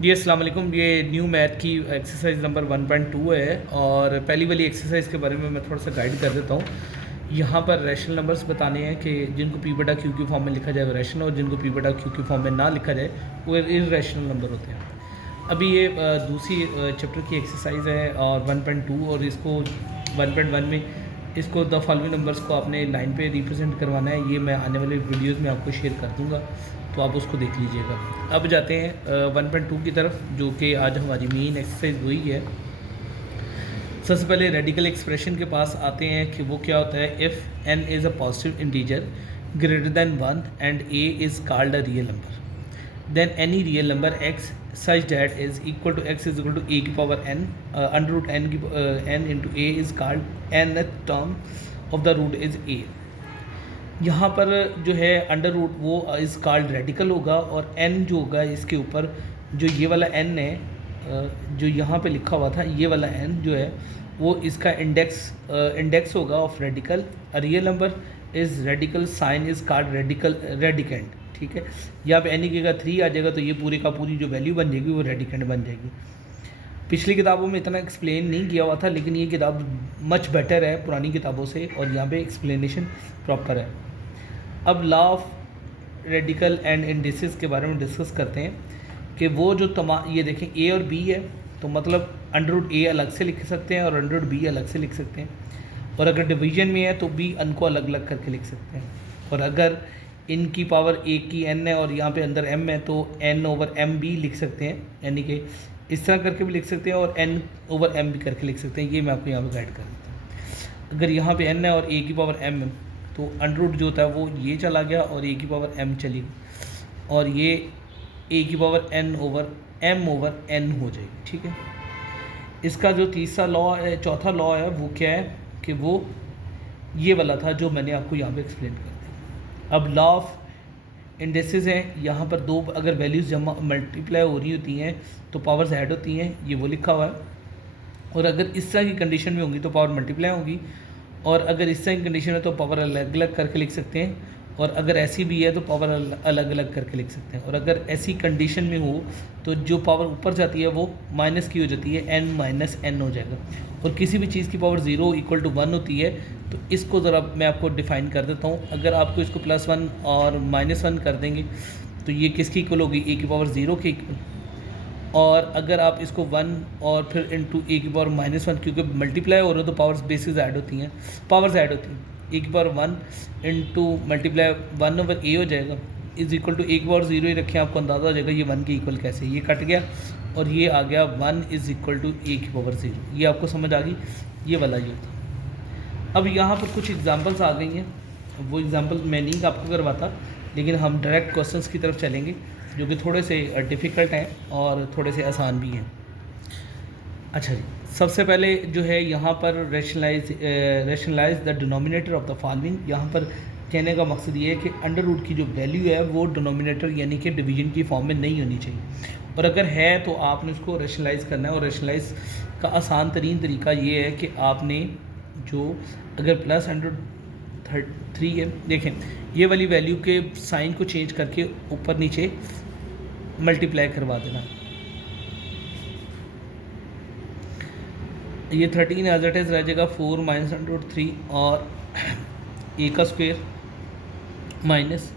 जी अस्सलाम वालेकुम। ये न्यू मैथ की एक्सरसाइज नंबर 1.2 है और पहली वाली एक्सरसाइज के बारे में मैं थोड़ा सा गाइड कर देता हूँ। यहाँ पर रैशनल नंबर्स बताने हैं कि जिनको पी बटा क्यू की फॉर्म में लिखा जाए वो रैशनल, और जिनको पी बटा क्यू की फॉर्म में ना लिखा जाए वो इर्रेशनल नंबर होते हैं। अभी ये दूसरी चैप्टर की एक्सरसाइज है और 1.2, और इसको 1.1 में इसको द फॉलोइंग नंबर्स को आपने लाइन पे रिप्रेजेंट करवाना है। ये मैं आने वाले वीडियोस में आपको शेयर कर दूंगा, तो आप उसको देख लीजिएगा। अब जाते हैं 1.2 की तरफ, जो कि आज हमारी मेन एक्सरसाइज हुई है। सबसे पहले रेडिकल एक्सप्रेशन के पास आते हैं कि वो क्या होता है। If n is a positive integer greater than 1 and a is called a real number, then any real number x such that is equal to x is equal to a की power n under root n की n into a is called nth term of the root is a। यहाँ पर जो है under root वो इस called radical होगा, और n जो होगा इसके ऊपर जो ये वाला n है जो यहाँ पे लिखा हुआ था, ये वाला n जो है वो इसका इंडेक्स होगा of radical. A real number is radical sign is called radical radicand. ठीक है, यहाँ पे n की जगह 3 आ जाएगा, तो ये पूरी का पूरी जो वैल्यू बन जाएगी वो रेडिकेंड बन जाएगी। पिछली किताबों में इतना एक्सप्लेन नहीं किया हुआ था, लेकिन ये किताब मच बेटर है पुरानी किताबों से, और यहाँ पे एक्सप्लेनेशन प्रॉपर है। अब law of radical and indices के बारे में डिस्कस करते हैं कि वो जो ये देखें ए और बी है, तो मतलब अंडर रूट ए अलग से लिख सकते हैं और अंडर रूट बी अलग से लिख सकते हैं, और अगर डिवीजन में है तो बी अन को अलग अलग करके लिख सकते हैं। और अगर इनकी पावर ए की एन है और यहाँ पे अंदर एम है, तो एन ओवर एम भी लिख सकते हैं, यानी कि इस तरह करके भी लिख सकते हैं और एन ओवर एम भी करके लिख सकते हैं। ये मैं आपको यहाँ पे गाइड कर देता हूँ। अगर यहाँ पे एन है और ए की पावर एम है, तो अंडर रूट जो होता है वो ये चला गया और ए की पावर एम चली गई, और ये ए की पावर एन ओवर एन हो जाएगी। ठीक है, इसका जो तीसरा लॉ है, चौथा लॉ है, वो क्या है कि वो ये वाला था जो मैंने आपको यहाँ पे एक्सप्लेन कर दिया। अब लॉ ऑफ इंडेसेस हैं, यहाँ पर दो अगर वैल्यूज़ जमा मल्टीप्लाई हो रही होती हैं तो पावर्स ऐड होती हैं, ये वो लिखा हुआ है। और अगर इस तरह की कंडीशन में होंगी तो पावर मल्टीप्लाई होगी, और अगर इस तरह की कंडीशन है तो पावर अलग अलग करके लिख सकते हैं, और अगर ऐसी भी है तो पावर अलग अलग करके लिख सकते हैं। और अगर ऐसी कंडीशन में हो तो जो पावर ऊपर जाती है वो माइनस की हो जाती है, n माइनस n हो जाएगा। और किसी भी चीज़ की पावर 0 इक्वल टू 1 होती है, तो इसको ज़रा मैं आपको डिफ़ाइन कर देता हूँ। अगर आपको इसको +1 और -1 कर देंगे तो ये किसकी इक्वल होगी, ए की पावर 0 के इक्वल। और अगर आप इसको 1 और फिर इंटू ए की पावर -1, क्योंकि मल्टीप्लाई हो रहा है तो पावर्स बेसिस ऐड होती हैं, पावर्स ऐड होती हैं। ए की पावर 1 इंटू मल्टीप्लाई 1 ओवर ए हो जाएगा, इज़ इक्वल टू ए की पावर 0 ही रखें, आपको अंदाज़ा हो जाएगा ये 1 के इक्वल कैसे, ये कट गया और ये आ गया 1 इज़ इक्वल टू ए की पावर 0। ये आपको समझ आ गई, ये वाला ये था। अब यहाँ पर कुछ एग्जांपल्स आ गई हैं, वो एग्जांपल मैं नहीं आपको करवाता, लेकिन हम डायरेक्ट क्वेश्चंस की तरफ चलेंगे जो कि थोड़े से डिफ़िकल्ट हैं और थोड़े से आसान भी हैं। अच्छा जी, सबसे पहले जो है यहाँ पर rationalise the denominator of the following. यहाँ पर कहने का मकसद ये है कि अंडर रूट की जो वैल्यू है वो डिनोमिनेटर यानी कि डिवीजन की फॉर्म में नहीं होनी चाहिए, और अगर है तो आपने उसको रैशनलाइज करना है। और रैशनलाइज का आसान तरीन तरीका ये है कि आपने जो अगर +103 है, देखें ये वाली वैल्यू के साइन को चेंज करके ऊपर नीचे मल्टीप्लाई करवा देना। ये 13 एज इट इज़ रह जाएगा 4 माइनस √3 और ए का स्क्वायर माइनस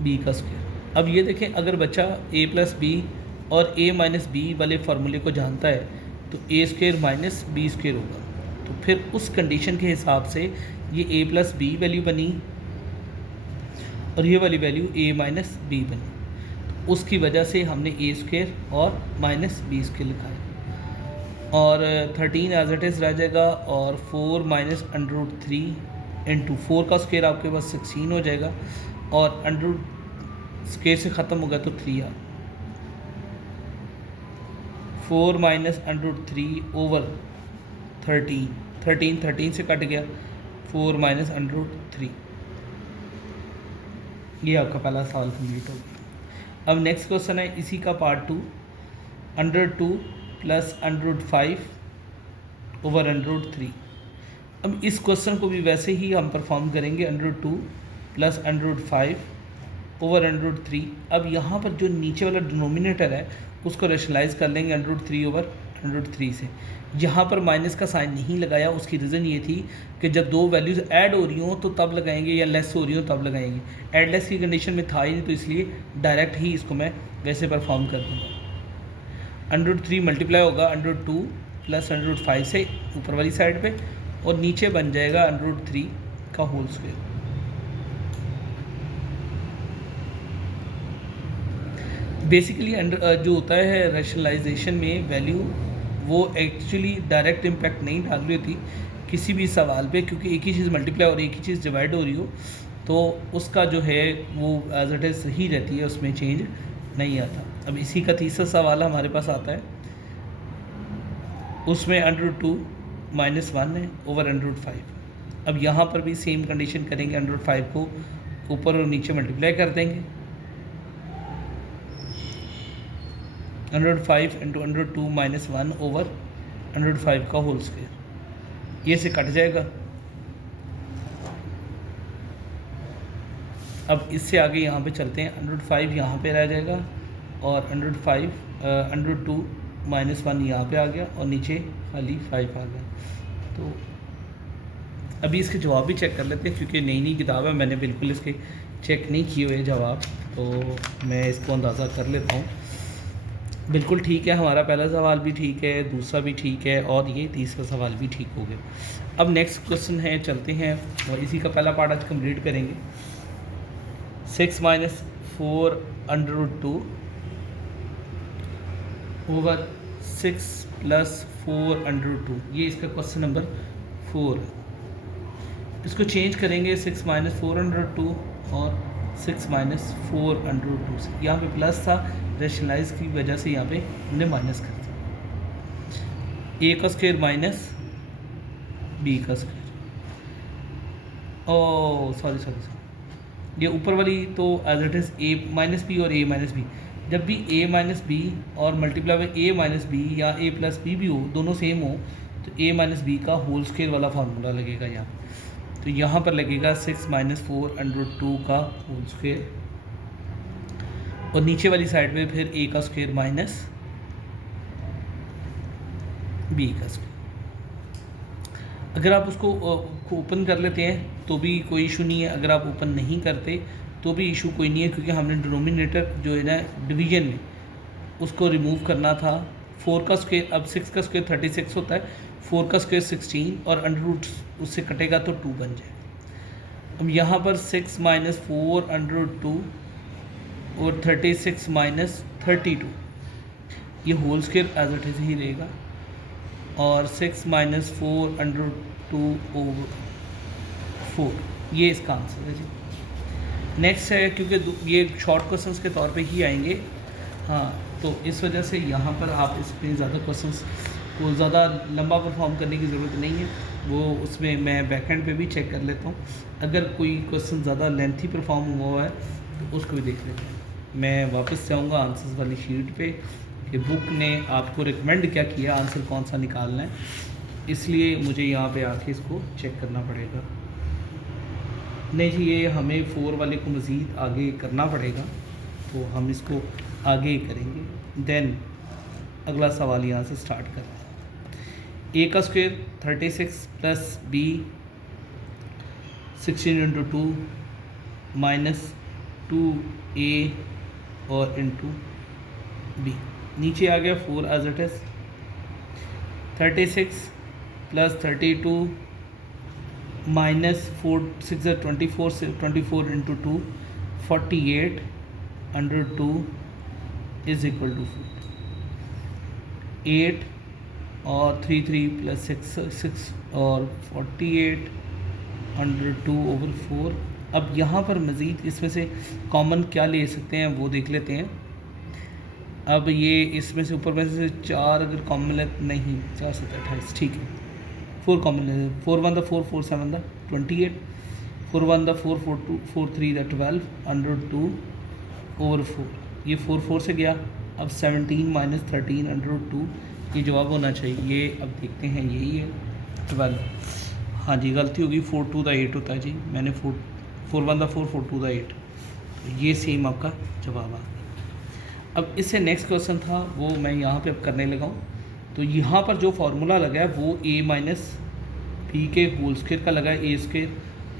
बी का स्क्वायर। अब ये देखें, अगर बच्चा a प्लस बी और a माइनस बी वाले फार्मूले को जानता है तो a square minus b square होगा, तो फिर उस कंडीशन के हिसाब से ये a प्लस बी वैल्यू बनी और ये वाली वैल्यू a माइनस बी बनी, तो उसकी वजह से हमने a स्क्वायर और माइनस बी स्क्वायर लिखा है। और 13 एज इट इज़ रह जाएगा, और 4 माइनस √3 इंटू 4 का स्क्वायर आपके पास 16 हो जाएगा, और अंडर स्क्वायर से ख़त्म हो गया तो 3 आ, 4 माइनस √3 ओवर 13 से कट गया, 4 माइनस √3। ये आपका पहला सवाल कंप्लीट हो गया। अब नेक्स्ट क्वेश्चन है इसी का पार्ट 2, √2 प्लस √5 ओवर √3। अब इस क्वेश्चन को भी वैसे ही हम परफॉर्म करेंगे, √2 प्लस √5 ओवर √3। अब यहाँ पर जो नीचे वाला डिनोमिनेटर है उसको रेशनलाइज कर लेंगे √3/√3 से। यहाँ पर माइनस का साइन नहीं लगाया, उसकी रीज़न ये थी कि जब दो वैल्यूज़ ऐड हो रही हों तो तब लगाएंगे, या लेस हो रही हो तब लगाएंगे। ऐड लेस की कंडीशन में था ही नहीं, तो इसलिए डायरेक्ट ही इसको मैं वैसे परफॉर्म कर दूँगा। √3 मल्टीप्लाई होगा √2 प्लस √5 से ऊपर वाली साइड पे, और नीचे बन जाएगा √3 का होल स्क्वायर। बेसिकली जो होता है रैशनलाइजेशन में वैल्यू, वो एक्चुअली डायरेक्ट इम्पैक्ट नहीं डाल रही होती किसी भी सवाल पे, क्योंकि एक ही चीज़ मल्टीप्लाई और एक ही चीज़ डिवाइड हो रही हो तो उसका जो है वो एज इट इज़ ही रहती है, उसमें चेंज नहीं आता। अब इसी का तीसरा सवाल हमारे पास आता है, उसमें √2 -1 है ओवर √5। अब यहाँ पर भी सेम कंडीशन करेंगे, √5 को ऊपर और नीचे मल्टीप्लाई कर देंगे, 105 इंटू √2 -1 ओवर 105 का होल स्क्वायर। ये से कट जाएगा। अब इससे आगे यहाँ पे चलते हैं, 105 यहाँ पे रह जाएगा और 105 √2 -1 यहाँ पे आ गया और नीचे खाली 5 आ गया। तो अभी इसके जवाब भी चेक कर लेते हैं, क्योंकि नई नई किताब है, मैंने बिल्कुल इसके चेक नहीं किए हुए जवाब, तो मैं इसको अंदाज़ा कर लेता हूँ। बिल्कुल ठीक है, हमारा पहला सवाल भी ठीक है, दूसरा भी ठीक है और ये तीसरा सवाल भी ठीक हो गया। अब नेक्स्ट क्वेश्चन है, चलते हैं और इसी का पहला पार्ट आज कंप्लीट करेंगे। 6 - 4 √2 ओवर 6 + 4 √2, ये इसका क्वेश्चन नंबर 4 है। इसको चेंज करेंगे 6 - 4 √2 और 6 - 4 √2 से। यहाँ पे प्लस था, रेशनलाइज की वजह से यहाँ पे हमने माइनस कर दिया। a का स्क्वायर माइनस b का स्क्वायर, ओ सॉरी, ये ऊपर वाली तो as it is a - b और a - b। जब भी a - b और मल्टीप्लाई में a - b या a + b भी हो, दोनों सेम हो, तो a - b का होल स्क्वायर वाला फार्मूला लगेगा यहाँ। तो यहाँ पर लगेगा 6 - 4 √2 का होल स्क्वायर, और नीचे वाली साइड में फिर a का स्क्वायर माइनस b का स्क्वायर। अगर आप उसको ओपन कर लेते हैं तो भी कोई इशू नहीं है, अगर आप ओपन नहीं करते तो भी इशू कोई नहीं है, क्योंकि हमने डिनोमिनेटर जो है ना डिवीजन में उसको रिमूव करना था। 4 का स्क्वायर, अब 6 का स्क्वायर 36 होता है, 4 का स्क्वायर 16 और अंडर उससे कटेगा तो 2 बन जाएगा। अब यहाँ पर 6 - 4 √2 और 36 - 32, ये whole square as it is ही रहेगा, और 6 - 4 √2 ओवर 4, ये इसका आंसर है जी। नेक्स्ट है, क्योंकि ये शॉर्ट क्वेश्चंस के तौर पे ही आएंगे, हाँ, तो इस वजह से यहाँ पर आप इसमें ज़्यादा क्वेश्चंस को ज़्यादा लंबा परफॉर्म करने की ज़रूरत नहीं है, वो उसमें मैं बैकएंड पे भी चेक कर लेता हूँ। अगर कोई क्वेश्चन ज़्यादा लेंथी परफॉर्म हुआ है तो उसको भी देख लेते हैं। मैं वापस जाऊँगा आंसर्स वाली शीट पे कि बुक ने आपको रिकमेंड क्या किया, आंसर कौन सा निकालना है, इसलिए मुझे यहाँ पे आके इसको चेक करना पड़ेगा। नहीं जी, ये हमें 4 वाले को मज़ीद आगे करना पड़ेगा, तो हम इसको आगे करेंगे। देन अगला सवाल यहाँ से स्टार्ट करते हैं। a का square 36 plus b 16 × 2 minus 2a और इंटू b, नीचे आ गया 4 as it is. 36 plus 32 minus 4 6 24 से 24 × 2 48 √ 2 इज इक्वल टू 8 और 3 3 प्लस 6 और 48 √ 2 ओवर 4। अब यहाँ पर मज़ीद इसमें से कॉमन क्या ले सकते हैं वो देख लेते हैं। अब ये इसमें से ऊपर में से 4 अगर कॉमन ले, नहीं 4 7 28, ठीक है, 4 कॉमन ले, 4 1 4 4 7 28, 4 1 4 4 2 4 3 12 √ 2 ओवर 4। ये 4 4 से गया, अब 17 माइनस 13 √ 2 ये जवाब होना चाहिए। ये अब देखते हैं, यही है 12। हाँ जी, गलती होगी, 4 2 द 8 होता है जी, मैंने 4 1 4 4 2 द 8, ये सेम आपका जवाब आ गया। अब इससे नेक्स्ट क्वेश्चन था वो मैं यहाँ पे अब करने लगा हूँ। तो यहाँ पर जो फार्मूला लगा है वो a माइनस बी के होल स्क्वायर का लगा है, A square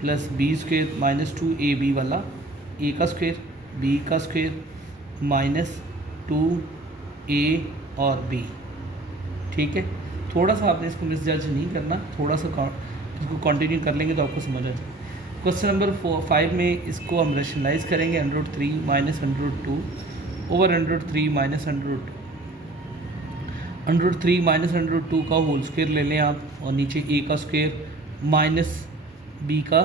plus B square minus 2ab वाला, a का स्क्वायर b का स्क्वायर माइनस 2a और b। ठीक है, थोड़ा सा आपने इसको मिसजज नहीं करना, थोड़ा सा इसको कंटिन्यू कर लेंगे तो आपको समझ आ जाए। क्वेश्चन नंबर 5 में इसको हम रेशनलाइज करेंगे, √3 माइनस √2 ओवर √3 माइनस √3 माइनस √2 का होल स्क्वायर ले लें आप, और नीचे a का स्क्वायर माइनस b का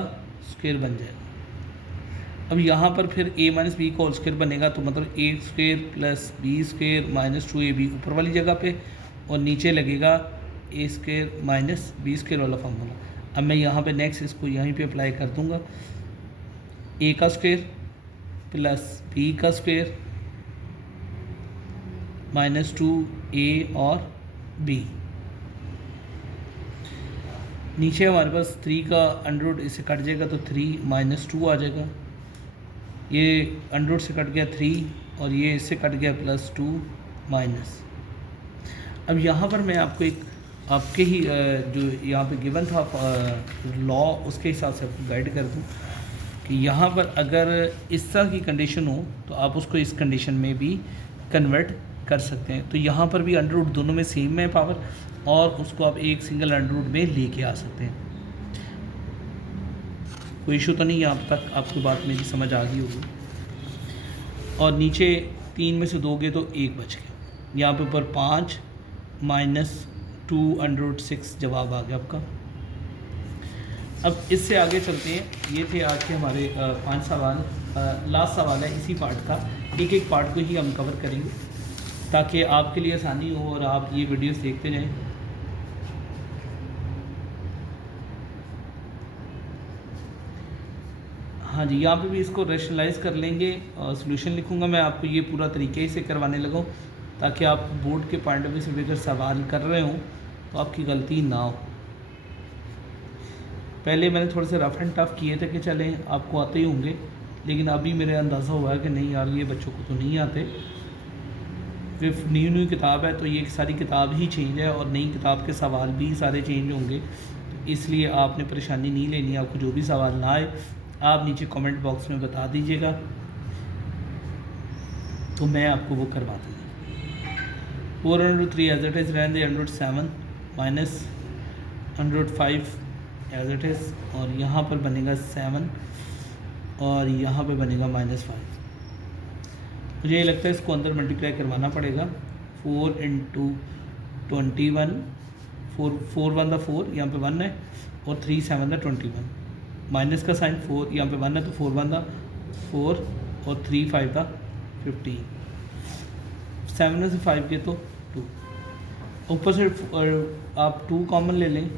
स्क्वायर बन जाएगा। अब यहाँ पर फिर a माइनस बी का होल स्क्वायर बनेगा, तो मतलब a square plus b square minus 2ab ऊपर वाली जगह पे, और नीचे लगेगा a square minus b square वाला फार्मूला। अब मैं यहाँ पे नेक्स्ट इसको यहीं पे अप्लाई कर दूँगा, a का स्क्वायर प्लस b का स्क्वायर माइनस 2a और b। नीचे हमारे पास 3 का अंडर इससे कट जाएगा तो 3 माइनस 2 आ जाएगा, ये अंडर से कट गया 3 और ये इससे कट गया प्लस 2 माइनस। अब यहाँ पर मैं आपको एक आपके ही जो यहाँ पे गिवन था लॉ, उसके हिसाब से आपको गाइड कर दूँ कि यहाँ पर अगर इस तरह की कंडीशन हो तो आप उसको इस कंडीशन में भी कन्वर्ट कर सकते हैं। तो यहाँ पर भी अंडर रूट दोनों में सेम है पावर, और उसको आप एक सिंगल अंडर रूट में लेके आ सकते हैं। कोई इशू तो नहीं, यहाँ तक आपको बात मेरी समझ आ गई होगी। और नीचे 3 में से दोगे तो 1 बच गया, यहाँ पे ऊपर 5 माइनस 2√6 जवाब आ गया आपका। अब इससे आगे चलते हैं, ये थे आज के हमारे 5 सवाल। लास्ट सवाल है इसी पार्ट का, एक एक पार्ट को ही हम कवर करेंगे ताकि आपके लिए आसानी हो और आप ये वीडियोस देखते जाएं। हाँ जी, यहाँ पे भी इसको रेशनलाइज कर लेंगे, सॉल्यूशन लिखूँगा मैं आपको, ये पूरा तरीके से करवाने लगा हूँ ताकि आप बोर्ड के पॉइंट ऑफ व्यू से भी अगर सवाल कर रहे हो तो आपकी गलती ना हो। पहले मैंने थोड़े से रफ एंड टफ किए थे कि चलें आपको आते ही होंगे, लेकिन अभी मेरे अंदाज़ा हुआ है कि नहीं यार ये बच्चों को तो नहीं आते। फिर न्यू किताब है तो ये सारी किताब ही चेंज है और नई किताब के सवाल भी सारे चेंज होंगे, तो इसलिए आपने परेशानी नहीं लेनी। आपको जो भी सवाल ना आए आप नीचे कमेंट बॉक्स में बता दीजिएगा तो मैं आपको वो करवा दूँगा। 4√3 एज इट इज़, रहने दे 107 माइनस 105 एज इट इज़, और यहाँ पर बनेगा 7 और यहाँ पे बनेगा -5। मुझे ये लगता है इसको अंदर मल्टीप्लाई करवाना पड़ेगा। 4 × 21, 4 1 दा 4, यहाँ पे 1 है, और 3 7 दा 21, माइनस का साइन 4, यहाँ पे 1 है तो 4 1 दा 4 और 3 5 दा 15। 7 में से 5 के तो 2, ऊपर से आप 2 कॉमन ले लें,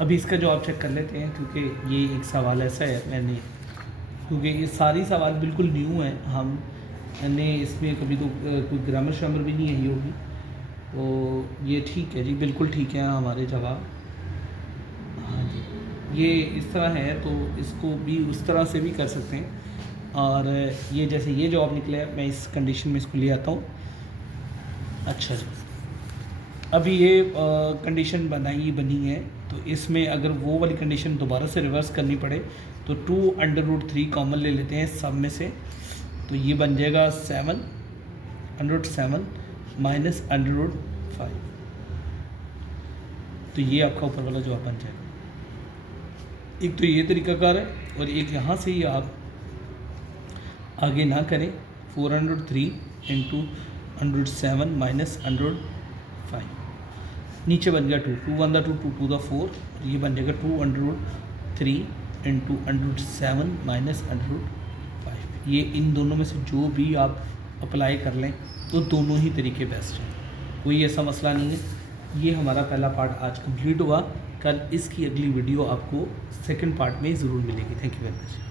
अभी इसका जवाब चेक कर लेते हैं क्योंकि ये एक सवाल ऐसा है मैंने, क्योंकि ये सारी सवाल बिल्कुल न्यू हैं, हमने इसमें कभी तो कोई ग्रामर शामर भी नहीं आई होगी, तो ये ठीक है जी, बिल्कुल ठीक है हमारे जवाब। हाँ जी, ये इस तरह है तो इसको भी उस तरह से भी कर सकते हैं, और ये जैसे ये जवाब निकला है मैं इस कंडीशन में इसको ले आता हूँ। अच्छा जी, अभी ये कंडीशन बनी है, तो इसमें अगर वो वाली कंडीशन दोबारा से रिवर्स करनी पड़े तो 2√3 कॉमन ले लेते हैं सब में से, तो ये बन जाएगा 7 √7 माइनस √5, तो ये आपका ऊपर वाला जवाब बन जाएगा। एक तो ये तरीकाकार है, और एक यहाँ से ही आप आगे ना करें, 403 × 107 माइनस 105, नीचे बन गया 2 2 1 दा 2 2 2 दा 4, ये बन जाएगा 2√3 × 107 माइनस 105। ये इन दोनों में से जो भी आप अप्लाई कर लें तो दोनों ही तरीके बेस्ट हैं, कोई ऐसा मसला नहीं है। ये हमारा पहला पार्ट आज कंप्लीट हुआ, कल इसकी अगली वीडियो आपको सेकंड पार्ट में ज़रूर मिलेगी। Thank you very much.